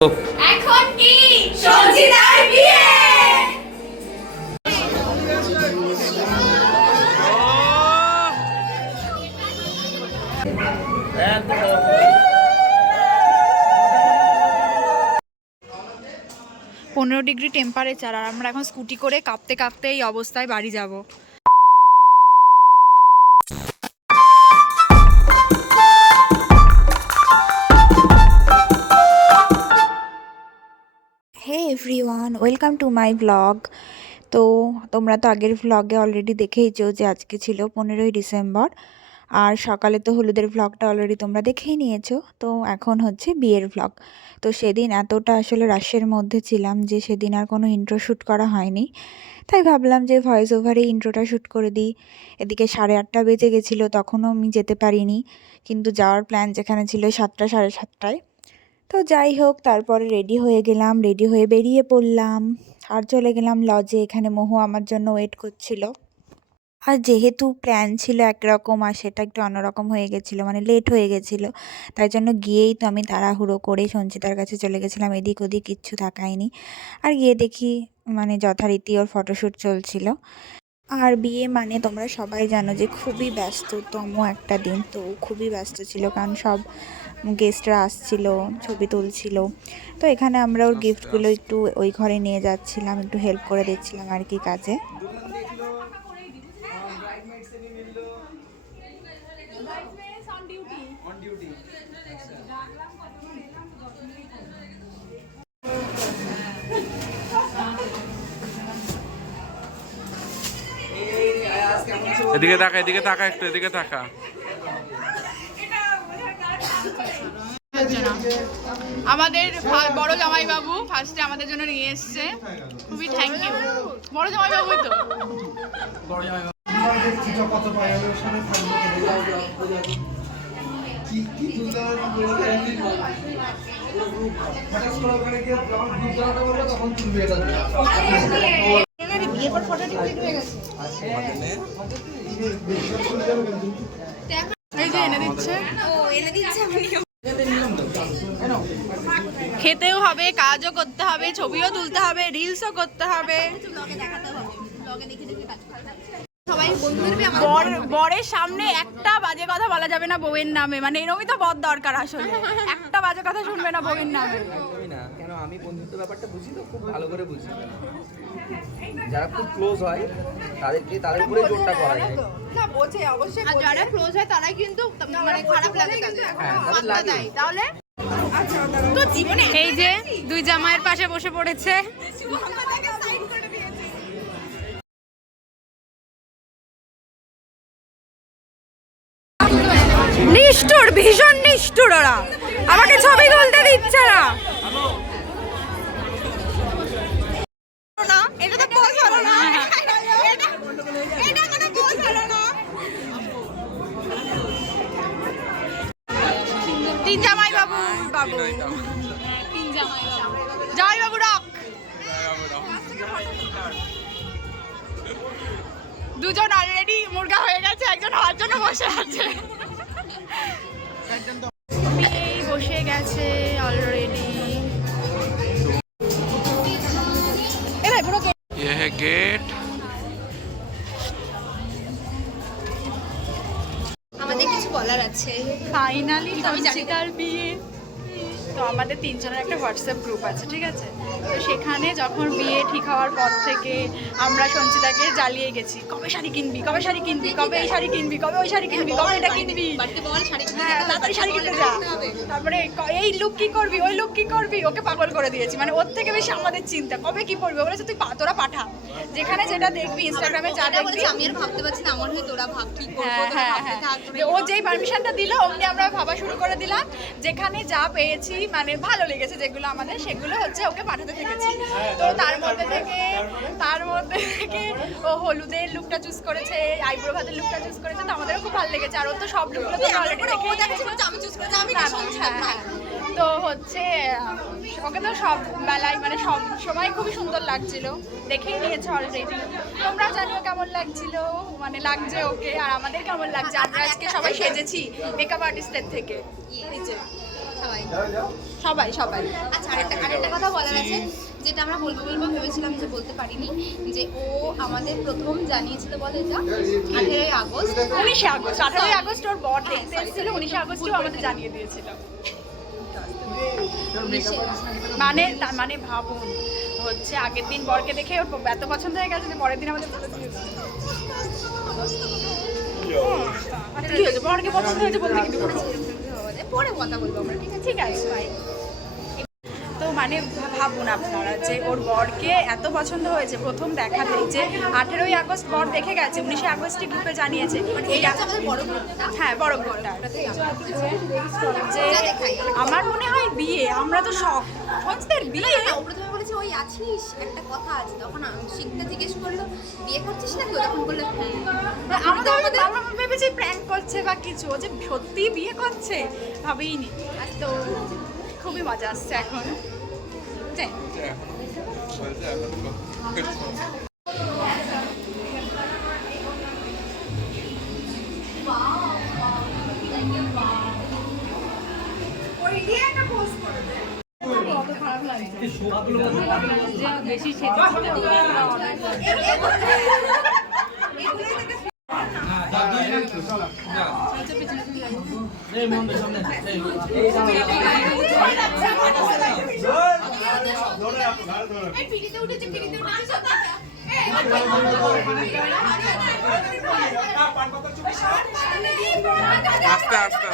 এখন কি সঞ্চিতার বিয়ে? পনেরো ডিগ্রি টেম্পারেচার, আর আমরা এখন স্কুটি করে কাঁপতে কাঁপতে এই অবস্থায় বাড়ি যাব। Hey everyone, welcome to my blog. তো তোমরা তো আগের ভ্লগে অলরেডি দেখেইছো যে আজকে ছিল 15ই ডিসেম্বর, আর সকালে তো হলুদের ভ্লগটা অলরেডি তোমরা দেখেই নিয়েছো। তো এখন হচ্ছে বিয়ের ভ্লগ। তো সেদিন এতটা আসলে রাশের মধ্যে ছিলাম যে সেদিন আর কোনো ইন্ট্রো শ্যুট করা হয়নি, তাই ভাবলাম যে ভয়েস ওভারেই ইন্ট্রোটা শ্যুট করে দিই। এদিকে 8:30 বেজে গেছিলো, তখনও আমি যেতে পারিনি, কিন্তু যাওয়ার প্ল্যান যেখানে ছিল 7টা 7:30টায়। তো যাই হোক, তারপরে রেডি হয়ে গেলাম, রেডি হয়ে বেরিয়ে পড়লাম আর চলে গেলাম লজে। এখানে মোহু আমার জন্য ওয়েট করছিল। আর যেহেতু প্ল্যান ছিল একরকম আর সেটা একটু অন্যরকম হয়ে গেছিলো, মানে লেট হয়ে গেছিলো, তাই জন্য গিয়েই তো আমি তাড়াহুড়ো করে সঞ্চিতার কাছে চলে গেছিলাম, এদিক ওদিক কিচ্ছু তাকাইনি। আর গিয়ে দেখি মানে যথারীতি ওর ফটোশ্যুট চলছিল। আর বিয়ে মানে তোমরা সবাই জানো যে খুবই ব্যস্ততম একটা দিন, তো খুবই ব্যস্ত ছিল কারণ সব গেস্টরা আসছিল, ছবি তুলছিল। তো এখানে আমরা ওর গিফটগুলো একটু ওই ঘরে নিয়ে যাচ্ছিলাম, একটু হেল্প করে দিচ্ছিলাম আর কি কাজে। এদিকে তাকা, এদিকে তাকা, একটু এদিকে তাকা। আমাদের বড় জামাই বাবু ফার্স্টে আমাদের জন্য নিয়ে এসছে, খুবই থ্যাংক ইউ। বড় জামাই বাবুই তো এই যে এনে দিচ্ছে, খেতেও হবে, কাজও করতে হবে, ছবিও তুলতে হবে, রিলসও করতে হবে। বরের সামনে একটা বাজে কথা বলা যাবে না বউয়ের নামে, মানে এরকমই তো বর দরকার আসলে, একটা বাজে কথা শুনবে না বউয়ের নামে। না কেন, আমি বন্ধুত্ব ব্যাপারটা বুঝি তো, খুব ভালো করে বুঝি। যারা খুব ক্লোজ হয় তাদের উপরে জোরটা করা যায় না, বোঝে অবশ্যই, আর যারা ক্লোজ হয় তারাই কিন্তু মানে খারাপ লাগে তাদের, তাদের লাগে। তাহলে তো জীবনে এই যে দুই জামাইয়ের পাশে বসে পড়েছে। নিষ্ঠুর, ভীষণ নিষ্ঠুর ওরা, আমাকে ছবি তুলতে দিচ্ছে না। এটা তো পোজ হলো না, এটা কোনো পোজ হলো না। তিন জামাই বাবু, তিন জামাই বাবু, জামাই বাবু রক। দুজন অলরেডি মুরগা হয়ে গেছে, একজন হওয়ার জন্য বসে আছে। এই বসে গেছে অলরেডি। ये है गेट। আমাদের কিছু বলার আছে। ফাইনালি সঞ্চিতার বিয়ে। তো আমাদের তিনজনের একটা হোয়াটসঅ্যাপ গ্রুপ আছে, ঠিক আছে? তো সেখানে যখন বিয়ে ঠিক হওয়ার পর থেকে আমরা সঞ্চিতাকে জ্বালিয়ে গেছি, কবে শাড়ি কিনবি, কবে শাড়ি কিনবি, কবে এই শাড়ি কিনবি, কবে ওই শাড়ি কিনবি, কবে এটা কিনবি, হ্যাঁ তাড়াতাড়ি শাড়ি কিনতে যা, তারপরে এই লুক কি করবি, ওই লুক কি করবি, ওকে পাগল করে দিয়েছি। মানে ওর থেকে বেশি আমাদের চিন্তা কবে কি পড়বি। বলেছে তুই তোরা পাঠা, যেখানে যেটা দেখবি ইনস্টাগ্রামে যা দেখবি। আমি আর ভাবতে পারছি না, আমার হয়ে তোরা ভাব কি করবো। হ্যাঁ, ও যেই পারমিশনটা দিল অমনি আমরা ভাবা শুরু করে দিলাম। যেখানে যা পেয়েছি মানে ভালো লেগেছে যেগুলো আমাদের, সেগুলো হচ্ছে ওকে পাঠাতে থেকেছি। তো তার মধ্যে থেকে ও হলুদের লুকটা চুজ করেছে, আইব্রো ভাতের লুকটা চুজ করেছে, তো আমাদেরও খুব ভালো লেগেছে। আর ও তো সব লুকগুলো তো অলরেডি দেখে আমি চুজ করেছি, আমি তো হচ্ছে ওকে তো সব বেলায় মানে সব সময় খুবই সুন্দর লাগছিল, দেখেই নিয়েছে অলরেডি। তোমরা জানিও কেমন লাগছিল, মানে লাগছে ওকে, আর আমাদের কেমন লাগছে। আমরা আজকে সবাই সেজেছি মেকআপ আর্টিস্টের থেকে। সবাই সবাই সবাই। আচ্ছা, আরেকটা কথা বলার আছে, যেটা আমরা বলবো ভেবেছিলাম যে বলতে পারিনি, যে ও আমাদের প্রথম জানিয়েছিল, বলে এটা 18 আগস্ট 19 আগস্ট 18 আগস্ট ওর বর দেখতে এসেছিল, 19 আগস্টও আমাদের জানিয়ে দিয়েছিল। তার মানে ভাবুন, হচ্ছে আগের দিন বরকে দেখে ওর এত পছন্দ হয়ে গেছে যে পরের দিন আমাদের বলে দিয়েছে। কি হয়েছে, বরকে পছন্দ হয়েছে বলতে কিন্তু পরে কথা বলবো আমরা, ঠিক আছে? ঠিক আছে ভাই। তো মানে ভাবুন আপনারা যে ওর বরকে এত পছন্দ হয়েছে প্রথম দেখাতেই, যে 18 আগস্ট বর দেখে গেছে, 19 আগস্টই গ্রুপে জানিয়েছে। এই আছে আমাদের বড় গ্রুপটা। হ্যাঁ, বড় গ্রুপটা। যে আমার মনে হয় বিয়ে, আমরা তো শখ সঞ্চিতার বিয়ে। ও প্রথমে বলেছে ওই আছিস, একটা কথা আছে, তখন শিখতে জিজ্ঞেস করলো বিয়ে করছিস না তো, তখন বললো হ্যাঁ। আমরা ভেবেছি প্র্যাঙ্ক করছে বা কিছু, ও যে সত্যি বিয়ে করছে ভাবেইনি। তো খুবই মজা আসছে এখন। যাই আস্তে আস্তে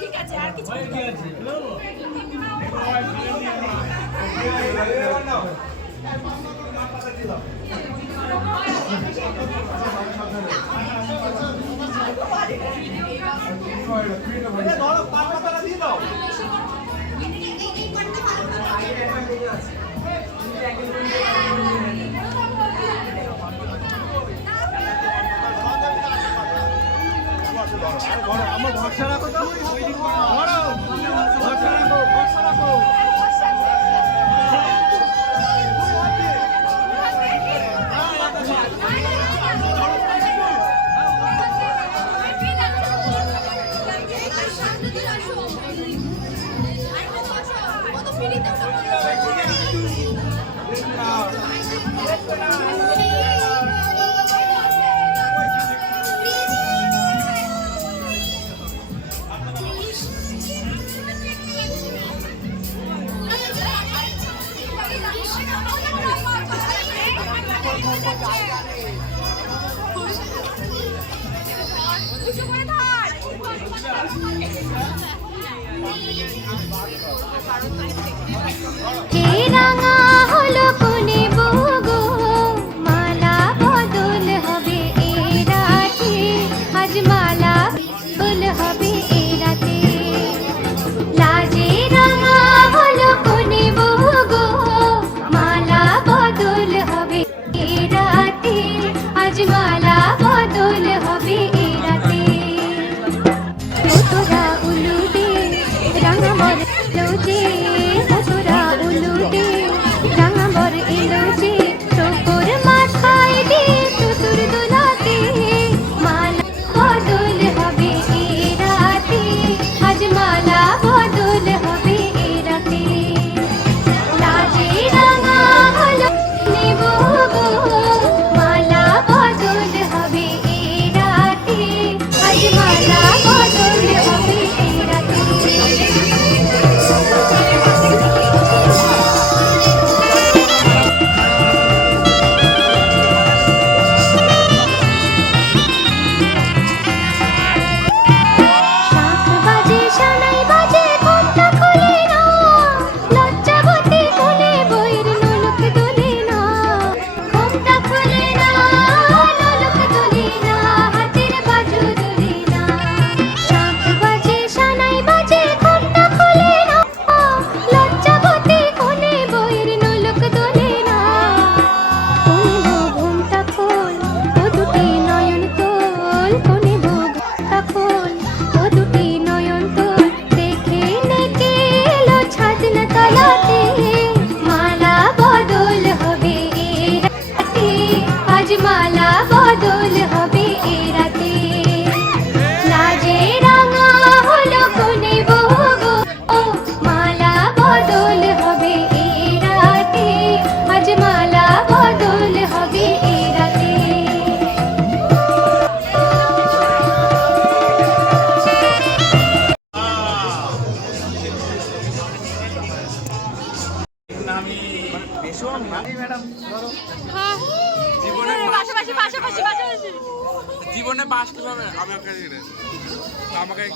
ঠিক আছে, আর কিছু আমার ভরসা রাখো, তো ভরসা রাখো, ভরসা রাখো। কে রাঙা হলো কোনে বগো, মালা বদল হবে এ রাতে, আজ মালা বদল হবে এ রাতে। লাজে রাঙা হলো কোনে বগো, মালা বদল হবে এ রাতে, আজ মালা বদল হবে এ রাতে। তোরা উলুদে রাঙা মরলো যে, তোরা উলুদে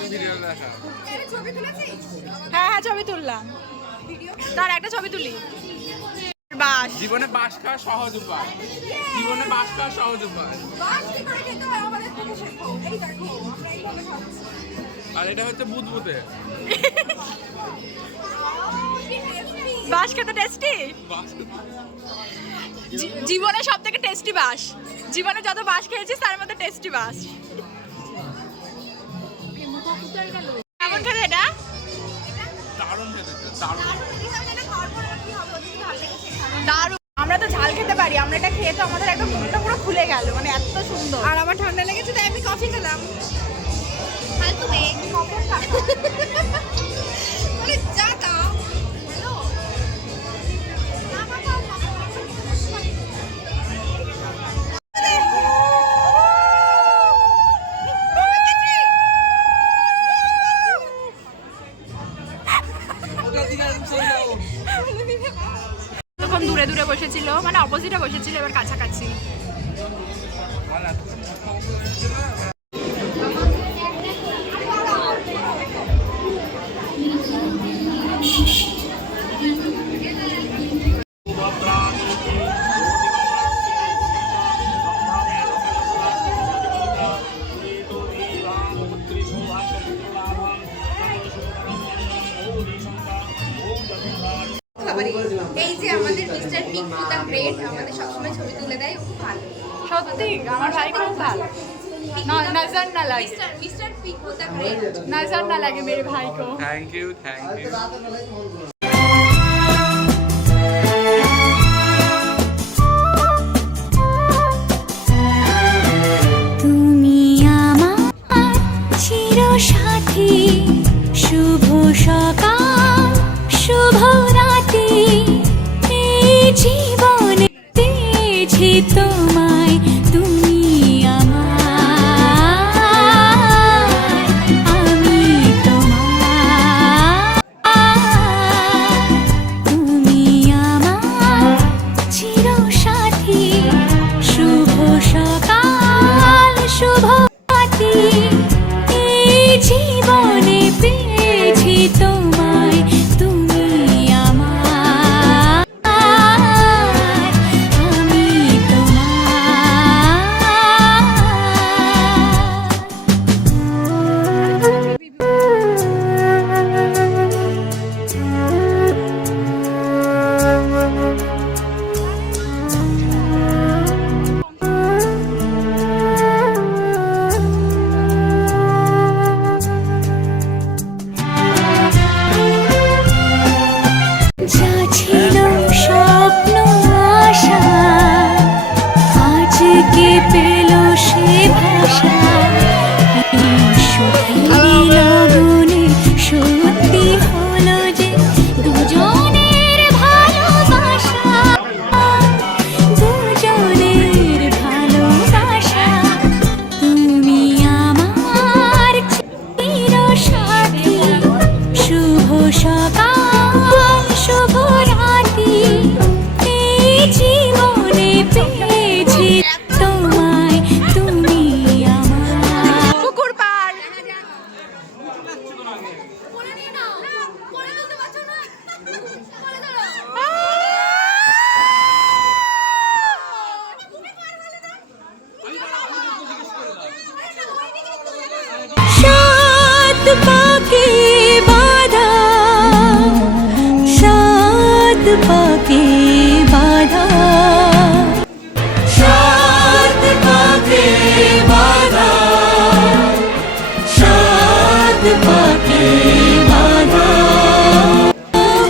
একটা ভিডিও দেখা। ছবি তুলেছিস? হ্যাঁ হ্যাঁ ছবি তুললাম। তার একটা ছবি তুলি। বাস জীবনে বাস খাওয়া সহজ উপায়, জীবনে বাস খাওয়া সহজ উপায়। বাস কি করে খেতে হয় আমাদের থেকে শেখো। এই দেখো আমরা এইভাবে খাচ্ছি। আর এটা হচ্ছে বুদবুদে বাস খেতে টেস্টি। বাস। জীবনে সব থেকে টেস্টি বাস, জীবনে যত বাস খেয়েছিস তার মধ্যে টেস্টি বাস। কেমন খেতে এটা? দারুণ খেতে, দারুণ। দারুণ। আমরা তো ঝাল খেতে পারি, আমরা এটা খেয়ে তো আমাদের একদম মুখটা পুরো খুলে গেল, মানে এত সুন্দর। আর আমার ঠান্ডা লেগেছে তাই আমি কফি খেলাম। ফালতু মেয়ে কখন খাবো? আরে যা দাও। হ্যালো। তখন দূরে দূরে বসেছিল, মানে অপোজিটে বসেছিল, এবার কাছাকাছি। খাবারে এই যে আমাদের মিস্টার পিকু দা গ্রেট আমাদের সবসময় ছবি তুলে দেয়, ও খুব ভালো। সত্যি আমার ভাই খুব ভালো। नजर ना लगे, मिस्टर पिकू द ग्रेट। नजर ना लगे मेरे भाई को। Thank you, thank you. তুমি আমার চিরসাথী, শুভ সকাল শুভ রাতি, এই জীবনে পেয়েছি তোমায়, তুমি আমার, আমি তোমার, তুমি আমার চিরসাথী, শুভ সকাল শুভ রাতি, এই জীবনে পেয়েছি তোমায়, তুমি আমার, আমি যা ছিল স্বপ্ন আশা, আজকে পেল সে ভাষা, এই সুখেরই লগনে সত্যি হলো যে দুজনের ভালোবাসা, দুজনের ভালোবাসা, তুমি আমার চিরসাথী, শুভ সকাল শুভ রাতি, এই জীবনে পেয়েছি তোমায়, তুমি আমার। পুকুর পাড়। পরে নিয়ে নাও। পরে তুলতে পারছো না? পরে ধরো। সাত পাকে বাঁধা, সাত পাকে বাঁধা, সাত পাকে বাঁধা, সাত পাকে বাঁধা,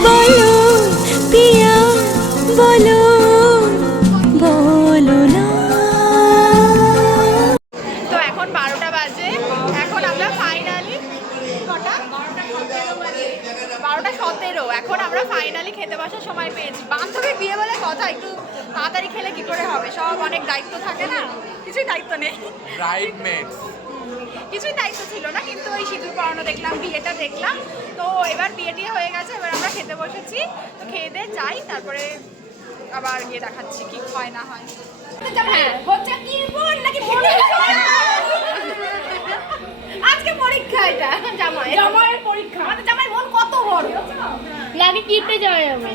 বলো পিয়া বলো, বলো না। তো এখন 12টা বাজে, এখন আমরা ফাইনালি কটা 12:17, এখন আমরা ফাইনালি খেতে বসার সময় পেয়েছি। বান্ধবী বিয়ে বলে কথা, একটু তাড়াতাড়ি খেলে কি করে হবে, সব অনেক দায়িত্ব থাকে না, কিছুই দায়িত্ব নেই, ব্রাইডমেডস। কিছুই দায়িত্ব ছিল না, কিন্তু ওই সিঁদুর পরানো দেখলাম, বিয়েটা দেখলাম, তো এবার বিয়ে টিয়ে হয়ে গেছে, এবার আমরা খেতে বসেছি, তো খেয়ে দিয়ে যাই, তারপরে আবার গিয়ে দেখাচ্ছি কি হয় না হয়। হ্যাঁ, হচ্ছে কি বোন নাকি বোন? আজকে পরীক্ষা এটা জামাইয়ের পরীক্ষা আমাদের জামাই মন কত বড় লাগে কিনতে যাবে আমি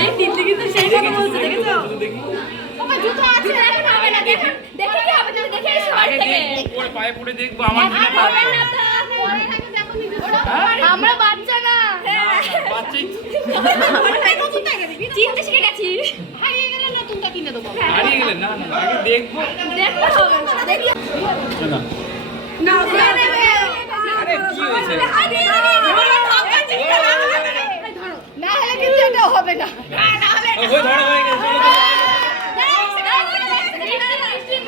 এই তিনটে কিন্তু সেই কথা বলছে দেখেছো বাবা জুতো আছে এখন হবে না দেখে দেখে কি হবে যদি দেখে এসে বাড়ি থেকে পরে পায়ে পড়ে দেখবো আমার জন্য হবে না তো পরে থাকে দেখো আমরা বাচ্চা না বাচ্চাই চিনতে শিখে গেছি হারিয়ে গেলে নতুনটা কিনে দেবো হারিয়ে গেলেন না না আগে দেখবো দেখতে হবে না দেখি না আরে কি হয়েছে না হলে কিন্তু এটা হবে না না হবে ওই ধরা হয়ে গেছে চলো, চলো।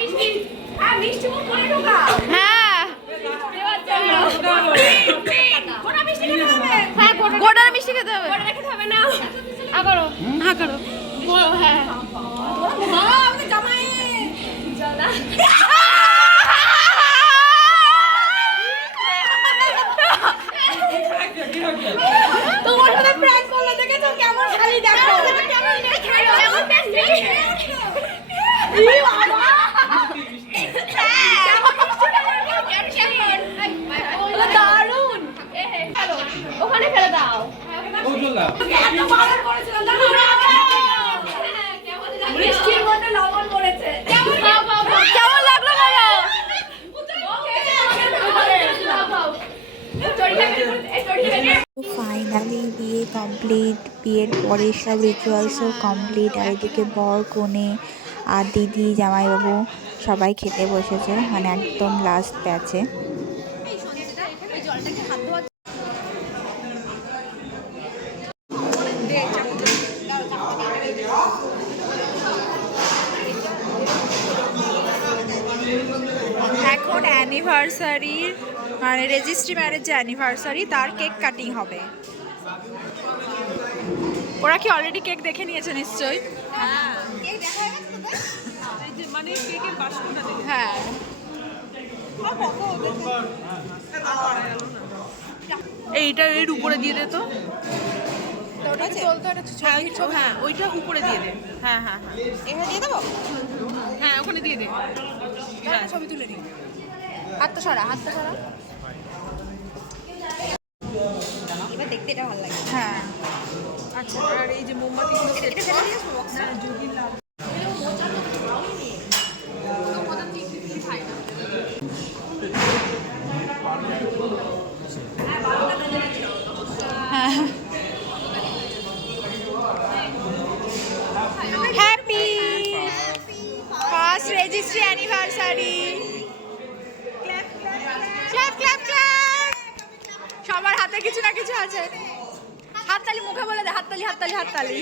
মিষ্টি মুখ করে ঢোকা হ্যাঁ গোটার মিষ্টি খেতে হবে গোটা খেতে হবে না করো হ্যাঁ করো হ্যাঁ আমাদের জামাই তোমার সাথে প্র্যাঙ্ক করলে দেখেছো কেমন খালি দেখো কেমন দারুন ওখানে ফেলে দাও বৃষ্টির মধ্যে লবণ পড়েছে কেমন লাগলো ফাইনালি বিয়ে কমপ্লিট, বিয়ের পরে সব রিচুয়ালসও কমপ্লিট। আর এদিকে বর কনে আর দিদি জামাইবাবু সবাই খেতে বসেছে, মানে একদম লাস্ট ব্যাচে। এখন অ্যানিভার্সারির মানে রেজিস্ট্রি ম্যারেজ যে অ্যানিভার্সারি তার কেক কাটিং হবে। ওরা কি অলরেডি কেক দেখে নিয়েছে নিশ্চয়ই? মানে কেকের বাস্কটা দেখে হ্যাঁ এইটা এর উপরে দিয়ে দে তো হ্যাঁ ওইটা উপরে দিয়ে দে হ্যাঁ হ্যাঁ হ্যাঁ এটা দিয়ে দেবো হ্যাঁ ওখানে দিয়ে দে ছবি তুলে নি হাতটা সরা এবার দেখতে এটা ভালো লাগে হ্যাঁ আচ্ছা আর এই যে মোমবাতিগুলো এটা ফেলে দিয়ে আসবো বক্সে যদি লাগে happy first registry anniversary. Clap clap clap. সবার হাতে কিছু না কিছু আছে। হাততালি মুখে বলে দে, হাততালি হাততালি হাততালি।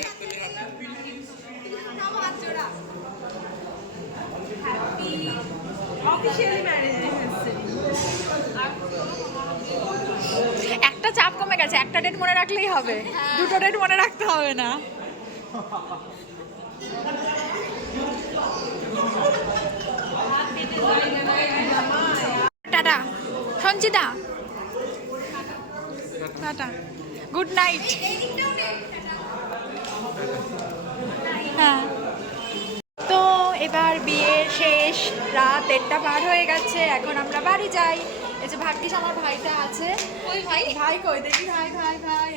একটা চাপ কমে গেছে, একটা ডেট মনে রাখলেই হবে, দুটো ডেট মনে রাখতে হবে না। Tata Sanchita, tata, good night. হ্যাঁ তো এবার বিয়ের শেষ, রাত 1টা পার হয়ে গেছে, এখন আমরা বাড়ি যাই। এই যে ভাগ্যিস আমার ভাইটা আছে। ওই ভাই কই দেখি, ভাই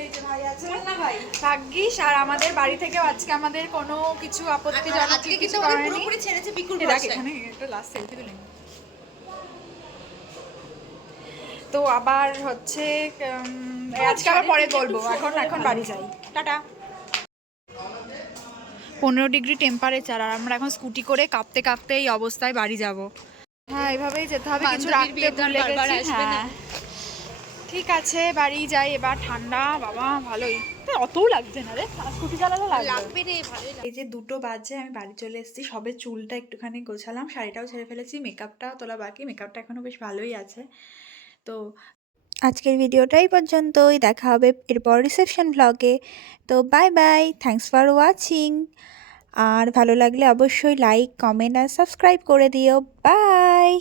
এই যে ভাই আছে না ভাই, ভাগ্যিস। আর আমাদের বাড়ি থেকেও আজকে আমাদের কোনো কিছু আপত্তিজনক কিছু করেনি, পুরোপুরি ছেড়েছে বিকুল ভাষায়। এখানে একটা লাস্ট সেলফি তুলে নি। তো আবার হচ্ছে আজকে আবার পরে বলবো, এখন বাড়ি যাই, টাটা। 15 ডিগ্রি টেম্পারেচার, আর আমরা এখন স্কুটি করে কাঁপতে কাঁপতে এই অবস্থায় বাড়ি যাব। হ্যাঁ এভাবেই যেতে হবে, কিছু রাখতে ভুলে গেছি। হ্যাঁ ঠিক আছে বাড়ি যাই এবার। ঠান্ডা বাবা ভালোই, অতও লাগছে না রে, স্কুটি চালালে লাগবে রে, ভালোই। এই যে 2টো বাজে, আমি বাড়ি চলে এসেছি, সবে চুলটা একটুখানি গোছালাম, শাড়িটাও ছেড়ে ফেলেছি, মেকআপটাও তোলা বাকি, মেকআপটা এখনও বেশ ভালোই আছে। তো আজকের ভিডিওটাই পর্যন্তই, দেখা হবে এরপর রিসেপশন ব্লগে। তো bye bye, thanks for watching. আর ভালো লাগলে অবশ্যই লাইক, কমেন্ট আর সাবস্ক্রাইব করে দিও। বাই।